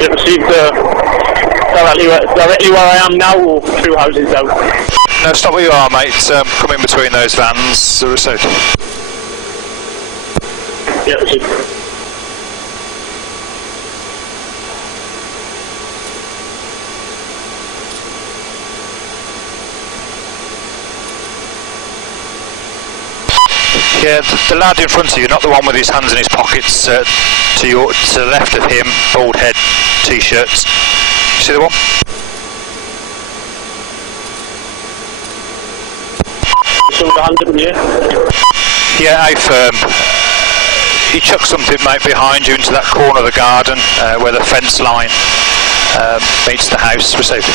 You received directly where I am now, or 2 houses down? No, stop where you are, mate. Come in between those vans. Received. Yeah, received. Yeah, the lad in front of you, not the one with his hands in his pockets, to the left of him, bald head, t-shirts. See the one? Some hands in here? Yeah, A firm. He chucked something, mate, behind you into that corner of the garden where the fence line meets the house. Received.